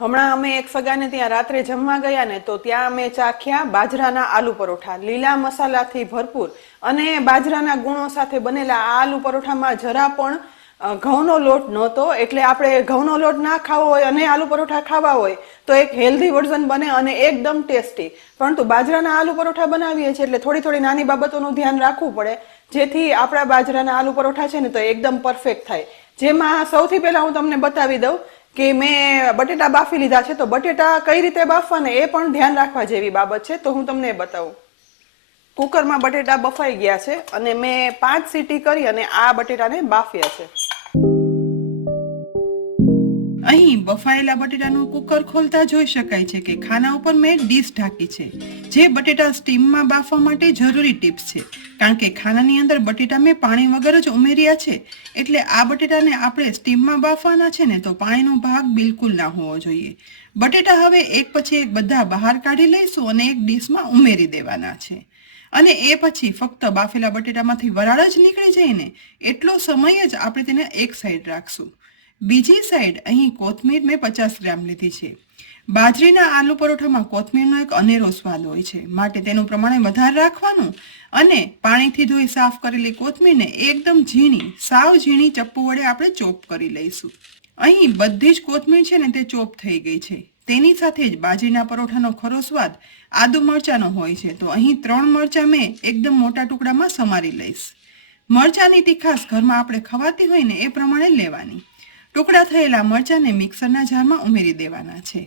હમણાં અમે એક સગાને ત્યાં રાત્રે જમવા ગયા ને તો ત્યાં અમે ચાખ્યા બાજરાના આલુ પરોઠા, લીલા મસાલાથી ભરપૂર અને બાજરાના ગુણો સાથે બનેલા આ આલુ પરોઠામાં જરા પણ ઘઉંનો લોટ નહોતો. એટલે આપણે ઘઉંનો લોટ ના ખાવો હોય અને આલુ પરોઠા ખાવા હોય તો એક હેલ્ધી વર્ઝન બને અને એકદમ ટેસ્ટી. પરંતુ બાજરાના આલુ પરોઠા બનાવીએ છીએ એટલે થોડી થોડી નાની બાબતોનું ધ્યાન રાખવું પડે, જેથી આપણા બાજરાના આલુ પરોઠા છે ને તો એકદમ પરફેક્ટ થાય. જેમાં સૌથી પહેલા હું તમને બતાવી દઉં કે મેં બટેટા બાફી લીધા છે. તો બટેટા કઈ રીતે બાફવાને એ પણ ધ્યાન રાખવા જેવી બાબત છે, તો હું તમને બતાવું. કુકરમાં બટેટા બફાઈ ગયા છે અને મેં 5 સીટી કરી અને આ બટેટાને બાફ્યા છે. અહીં બફાયેલા બટેટાનું કુકર ખોલતા જોઈ શકાય છે કે ખાના ઉપર મેં ડીશ ઢાંકી છે, જે બટેટા સ્ટીમમાં બાફવા માટે જરૂરી ટિપ્સ છે. કારણ કે ખાનાની અંદર બટેટા મેં પાણી વગર જ ઉમેર્યા છે, એટલે આ બટેટાને આપણે સ્ટીમમાં બાફવાના છે ને તો પાણીનો ભાગ બિલકુલ ના હોવો જોઈએ. બટેટા હવે એક પછી એક બધા બહાર કાઢી લઈશું અને એક ડીશમાં ઉમેરી દેવાના છે. અને એ પછી ફક્ત બાફેલા બટેટામાંથી વરાળ જ નીકળી જાય ને એટલો સમય જ આપણે તેને એક સાઈડ રાખશું. બીજી સાઈડ અહીં કોથમીર મેં 50 ગ્રામ લીધી છે. બાજરીના આલુ પરોઠામાં કોથમીરનો એક અનેરો સ્વાદ હોય છે, માટે તેનું પ્રમાણ વધારે રાખવાનું અને પાણીથી ધોઈ સાફ કરેલી કોથમીરને એકદમ ઝીણી, સાવ ઝીણી ચપ્પુ વડે આપણે ચોપ કરી લઈશું. અહીં બધી જ કોથમીર છે ને તે ચોપ થઈ ગઈ છે. તેની સાથે જ બાજરીના પરોઠાનો ખરો સ્વાદ આદુ મરચાંનો હોય છે, તો અહીં 3 મરચાં મેં એકદમ મોટા ટુકડામાં સમારી લઈશ. મરચાંની તીખાશ ઘરમાં આપણે ખવાતી હોય ને એ પ્રમાણે લેવાની. ટુકડા થયેલા મરચાંને મિક્સરના જારમાં ઉમેરી દેવાના છે.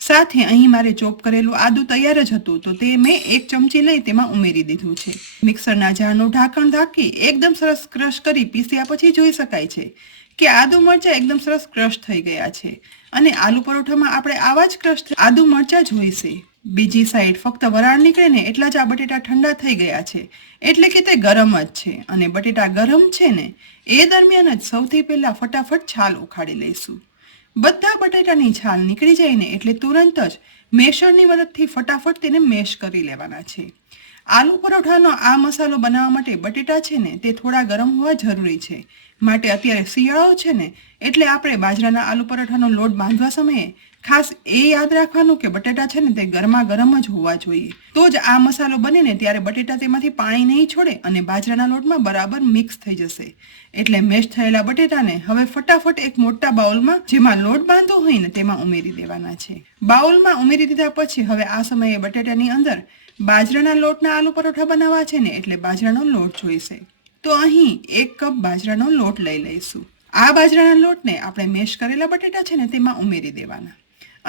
સાથે અહીં મારે ચોપ કરેલું આદુ તૈયાર જ હતું, તો તે મેં 1 ચમચી લઈ તેમાં ઉમેરી દીધું છે. મિક્સરના જારનું ઢાંકણ ઢાંકી એકદમ સરસ ક્રશ કરી પીસ્યા પછી જોઈ શકાય છે કે આદુ મરચાં એકદમ સરસ ક્રશ થઈ ગયા છે. અને આલુ પરોઠામાં આપણે આવા જ ક્રશ આદુ મરચાં જોઈશે. બીજી સાઈડ ફક્ત વરાળ નીકળે ને એટલા જ આ બટેટા ઠંડા થઈ ગયા છે, એટલે કે તે ગરમ જ છે. અને બટેટા ગરમ છે ને એ દરમિયાન જ સૌથી પહેલા ફટાફટ છાલ ઉખાડી લઈશું. બધા બટેટાની છાલ નીકળી જાય ને એટલે તુરંત જ મેશરની મદદથી ફટાફટ તેને મેશ કરી લેવાના છે. આલુ પરોઠાનો આ મસાલો બનાવવા માટે બટેટા છે ને તે થોડા ગરમ હોવા જરૂરી છે. માટે અત્યારે શિયાળો છે ને એટલે આપણે બાજરાના આલુ પરોઠાનો લોટ બાંધવા સમયે ખાસ એ યાદ રાખવાનું કે બટેટા છે ને તે ગરમા ગરમ જ હોવા જોઈએ. તો જ આ મસાલો બને ને ત્યારે બટેટા તેમાંથી પાણી નહીં છોડે અને બાજરાના લોટમાં બરાબર મિક્સ થઈ જશે. એટલે મેશ થયેલા બટેટાને હવે ફટાફટ એક મોટા બાઉલમાં, જેમાં લોટ બાંધવો હોય ને તેમાં ઉમેરી દેવાના છે. બાઉલમાં ઉમેરી દીધા પછી હવે આ સમયે બટેટાની અંદર બાજરાના લોટના આલુ પરોઠા બનાવવા છે ને એટલે બાજરાનો લોટ જોઈશે. તો અહીં 1 કપ બાજરાનો લોટ લઈ લઈશું. આ બાજરાના લોટને આપણે મેશ કરેલા બટેટા છે ને તેમાં ઉમેરી દેવાના.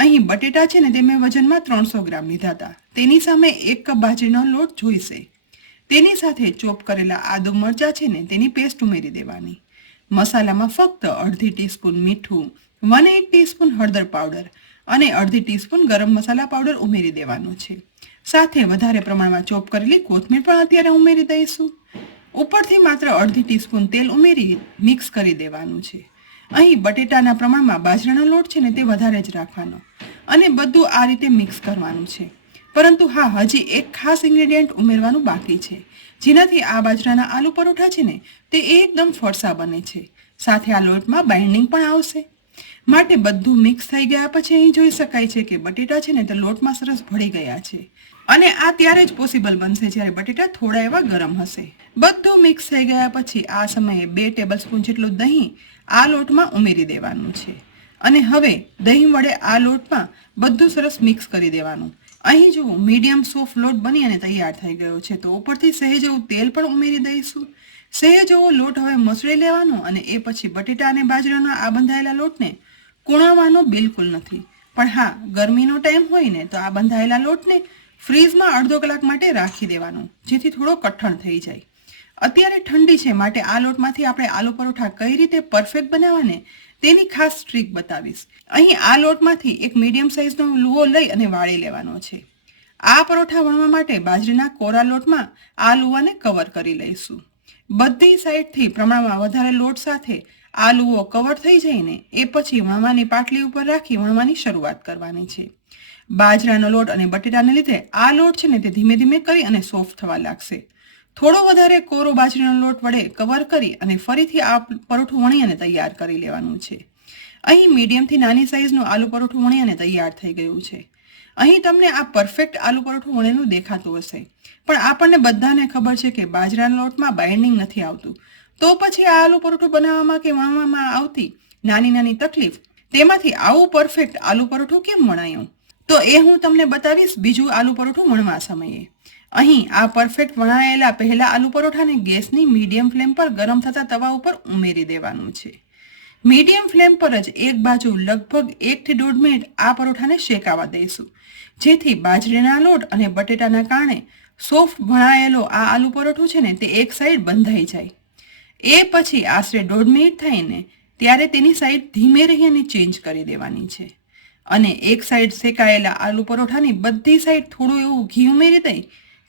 અહીં બટેટા છે ને તે મેં વજનમાં 300 ગ્રામ લીધા હતા, તેની સામે 1 કપ બાજરીનો લોટ જોઈશે. તેની સાથે ચોપ કરેલા આદુ મરચાં છે ને તેની પેસ્ટ ઉમેરી દેવાની. મસાલામાં ફક્ત અડધી ટીસ્પૂન મીઠું, 1/8 ટીસ્પૂન હળદર પાવડર અને અડધી ટીસ્પૂન ગરમ મસાલા પાવડર ઉમેરી દેવાનું છે. સાથે વધારે પ્રમાણમાં ચોપ કરેલી કોથમીર પણ અત્યારે ઉમેરી દઈશું. ઉપરથી માત્ર અડધી ટીસ્પૂન તેલ ઉમેરી મિક્સ કરી દેવાનું છે. અહીં બટેટાના પ્રમાણમાં બાજરાનો લોટ છે ને તે વધારે જ રાખવાનો અને બધું આ રીતે મિક્સ કરવાનું છે. પરંતુ હા, હજી એક ખાસ ઇન્ગ્રેડિયન્ટ ઉમેરવાનું બાકી છે, જેનાથી આ બાજરાના આલુ પરોઠા છે ને તે એકદમ ફરસા બને છે. સાથે આ લોટમાં બાઇન્ડિંગ પણ આવશે. માટે બધું મિક્સ થઈ ગયા પછી અહીં જોઈ શકાય છે કે બટેટા છે ને તે લોટમાં સરસ ભળી ગયા છે. અને આ ત્યારે જ પોસિબલ બનશે જ્યારે બટેટા થોડા એવા ગરમ હશે. બધું મિક્સ થઈ ગયા પછી આ સમયે 2 ટેબલસ્પૂન જેટલું દહીં આ લોટમાં ઉમેરી દેવાનું છે. અને હવે દહીં વડે આ લોટમાં બધું સરસ મિક્સ કરી દેવાનું. અહીં જુઓ, મીડિયમ સોફ્ટ લોટ બની અને તૈયાર થઈ ગયો છે. તો ઉપરથી સહેજ એવું તેલ પણ ઉમેરી દઈશું. સહેજ એવો લોટ હવે મસળી લેવાનો અને એ પછી બટેટા અને બાજરાના આ બંધાયેલા લોટને કૂણવાનો બિલકુલ નથી. પણ હા, ગરમીનો ટાઈમ હોય ને તો આ બંધાયેલા લોટને ફ્રીઝમાં અડધો કલાક માટે રાખી દેવાનું, જેથી થોડો કઠણ થઈ જાય. અત્યારે ઠંડી છે, માટે આ લોટમાંથી આપણે આલુ પરોઠા કઈ રીતે પરફેક્ટ બનાવવાને તેની ખાસ ટ્રીક બતાવીશ. અહીં આ લોટમાંથી એક મીડિયમ સાઇઝનો લુઓ લઈ અને વાળી લેવાનો છે. આ પરોઠા વણવા માટે બાજરીના કોરા લોટમાં આ લુવાને કવર કરી લઈશું. બધી સાઈડથી પ્રમાણમાં વધારે લોટ સાથે આ લુઓ કવર થઈ જાય ને એ પછી વણવાની પાટલી ઉપર રાખી વણવાની શરૂઆત કરવાની છે. બાજરાનો લોટ અને બટેટાને લીધે આ લોટ છે ને તે ધીમે ધીમે કરી અને સોફ્ટ થવા લાગશે. થોડો વધારે કોરો બાજરીનો લોટ વડે કવર કરી અને ફરીથી આ પરોઠું વણી અને તૈયાર કરી લેવાનું છે. અહીં મીડિયમથી નાની સાઈઝનું આલુ પરોઠું વણી અને તૈયાર થઈ ગયું છે. અહીં તમને આ પરફેક્ટ આલુ પરોઠું વણેલું દેખાતું હશે, પણ આપણને બધાને ખબર છે કે બાજરાના લોટમાં બાઇન્ડિંગ નથી આવતું. તો પછી આ આલુ પરોઠું બનાવવામાં કે વણવામાં આવતી નાની નાની તકલીફ, તેમાંથી આવું પરફેક્ટ આલુ પરોઠું કેમ વણાયું? તો એ હું તમને બતાવીશ બીજું આલુ પરોઠું વણવા સમયે. અહીં આ પરફેક્ટ વણાયેલા પહેલા આલુ પરોઠાને ગેસની મીડિયમ ફ્લેમ પર ગરમ થતા તવા ઉપર ઉમેરી દેવાનું છે. મીડિયમ ફ્લેમ પર જ એક બાજુ લગભગ 1 થી 1.5 મિનિટ આ પરોઠાને શેકાવા દઈશું, જેથી બાજરીના લોટ અને બટેટાના કારણે સોફ્ટ વણાયેલો આ આલુ પરોઠું છે ને તે એક સાઈડ બંધાઈ જાય. એ પછી આશરે 1.5 મિનિટ થાય ને ત્યારે તેની સાઈડ ધીમે રહી અને ચેન્જ કરી દેવાની છે. અને એક સાઈડ શેકાયેલા આલુ પરોઠાની બધી સાઈડ થોડું એવું ઘી ઉમેરી દઈ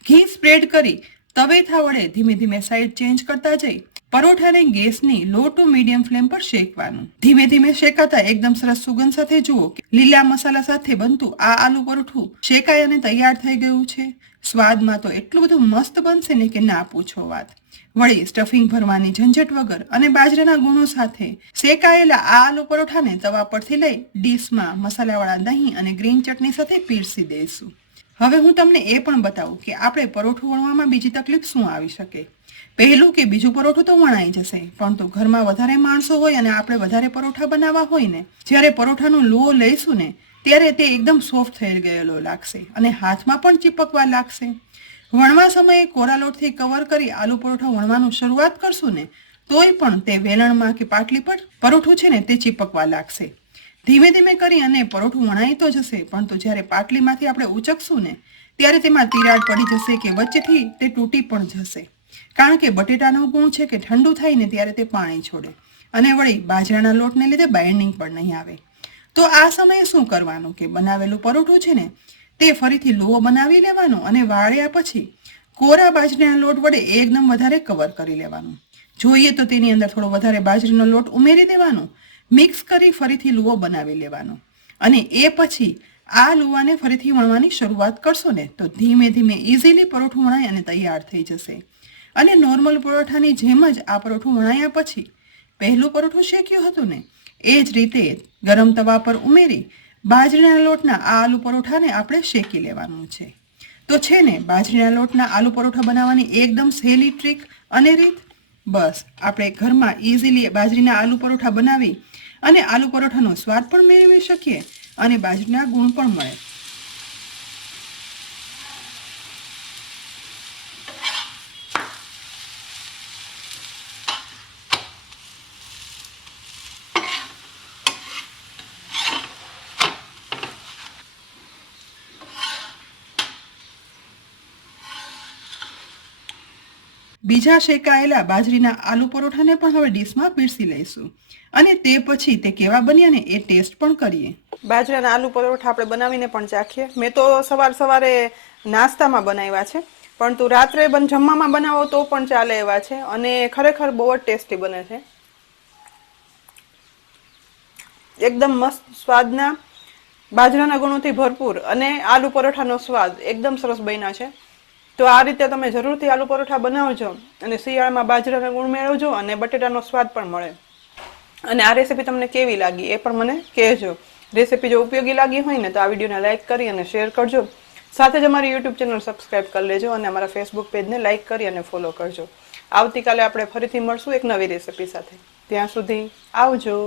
ઘી સ્પ્રેડ કરી તવેથા વડે ધીમે ધીમે સાઈડ ચેન્જ કરતા જઈ પરોઠાને ગેસની લો ટુ મીડિયમ ફ્લેમ પર શેકવાનું. ધીમે ધીમે શેકાતા એકદમ સરસ સુગંધ સાથે જુઓ કે લીલા મસાલા સાથે બનતું આ આલુ પરોઠું શેકાઈ અને તૈયાર થઈ ગયું છે. સ્વાદમાં તો એટલું બધું મસ્ત બનશે ને કે ના પૂછો વાત. વળી સ્ટફિંગ ભરવાની ઝંઝટ વગર અને બાજરાના ગુણો સાથે શેકાયેલા આ આલુ પરોઠાને તવા પરથી લઈ ડીશમાં મસાલાવાળા દહીં અને ગ્રીન ચટણી સાથે પીરસી દઈશું. હવે હું તમને એ પણ બતાવું કે આપણે પરોઠું વણવામાં બીજી તકલીફ શું આવી શકે. પહેલું કે બીજું પરોઠું તો વણાઈ જશે, પરંતુ ઘરમાં વધારે માણસો હોય અને આપણે વધારે પરોઠા બનાવવા હોય ને, જ્યારે પરોઠાનો લોહો લઈશું ને ત્યારે તે એકદમ સોફ્ટ થઈ ગયેલો લાગશે અને હાથમાં પણ ચીપકવા લાગશે. વણવા સમયે કોરા લોટથી કવર કરી આલુ પરોઠા વણવાનું શરૂઆત કરશું ને તોય પણ તે વેલણમાં કે પાટલી પર પરોઠું છે ને તે ચીપકવા લાગશે. ધીમે ધીમે કરી અને પરોઠું વણાઈ તો જશે, પરંતુ જ્યારે પાટલીમાંથી આપણે ઉચકશું ને ત્યારે તેમાં તિરાડ પડી જશે કે વચ્ચેથી તે તૂટી પણ જશે. કારણ કે બટેટાનો ગુણ છે કે ઠંડુ થાય ને ત્યારે તે પાણી છોડે અને વળી બાજરાના લોટને લીધે બાઇન્ડિંગ પણ નહીં આવે. તો આ સમયે શું કરવાનું કે બનાવેલું પરોઠું છે ને તે ફરીથી લોહો બનાવી લેવાનો અને વાળ્યા પછી કોરા બાજરીના લોટ વડે એકદમ વધારે કવર કરી લેવાનું. જોઈએ તો તેની અંદર થોડો વધારે બાજરીનો લોટ ઉમેરી દેવાનો, મિક્સ કરી ફરીથી લુવો બનાવી લેવાનો. અને એ પછી આ લુવાને ફરીથી વણવાની શરૂઆત કરશો ને તો ધીમે ધીમે ઇઝીલી પરોઠું વણાય અને તૈયાર થઈ જશે. અને નોર્મલ પરોઠાની જેમ જ આ પરોઠું વણાયા પછી પહેલું પરોઠું શેક્યું હતું ને એ જ રીતે ગરમ તવા પર ઉમેરી બાજરીના લોટના આ આલુ પરોઠાને આપણે શેકી લેવાનું છે. તો છે ને બાજરીના લોટના આલુ પરોઠા બનાવવાની એકદમ સહેલી ટ્રીક અને રીત. બસ આપણે ઘરમાં ઇઝીલી બાજરીના આલુ પરોઠા બનાવી અને આલુ પરોઠાનો સ્વાદ પણ મેળવી શકીએ અને બાજરીના ગુણ પણ મળે. બીજા શેકાયેલા બાજરીના આલુ પરોઠાને પણ હવે ડીશમાં પીરસી લઈશું અને તે પછી તે કેવા બન્યા ને એ ટેસ્ટ પણ કરીએ. બાજરાના આલુ પરોઠા આપણે બનાવીને પણ ચાખીએ. મેં તો સવારે નાસ્તામાં બનાવ્યા છે, પરંતુ રાત્રે જમવામાં બનાવો તો પણ ચાલે એવા છે અને ખરેખર બહુ જ ટેસ્ટી બને છે. એકદમ મસ્ત સ્વાદના બાજરાના ગુણોથી ભરપૂર અને આલુ પરોઠાનો સ્વાદ એકદમ સરસ બન્યા છે. તો આ રીતે તમે જરૂરથી આલુ પરોઠા બનાવજો અને શિયાળામાં બાજરાના ગુણ મેળવજો અને બટેટાનો સ્વાદ પણ મળે. અને આ રેસીપી તમને કેવી લાગી એ પણ મને કહેજો. રેસીપી જો ઉપયોગી લાગી હોય ને તો આ વિડીયોને લાઇક કરી અને શેર કરજો. સાથે જ અમારી યુટ્યુબ ચેનલ સબસ્ક્રાઇબ કરી લેજો અને અમારા ફેસબુક પેજને લાઇક કરી અને ફોલો કરજો. આવતીકાલે આપણે ફરીથી મળશું એક નવી રેસીપી સાથે. ત્યાં સુધી આવજો.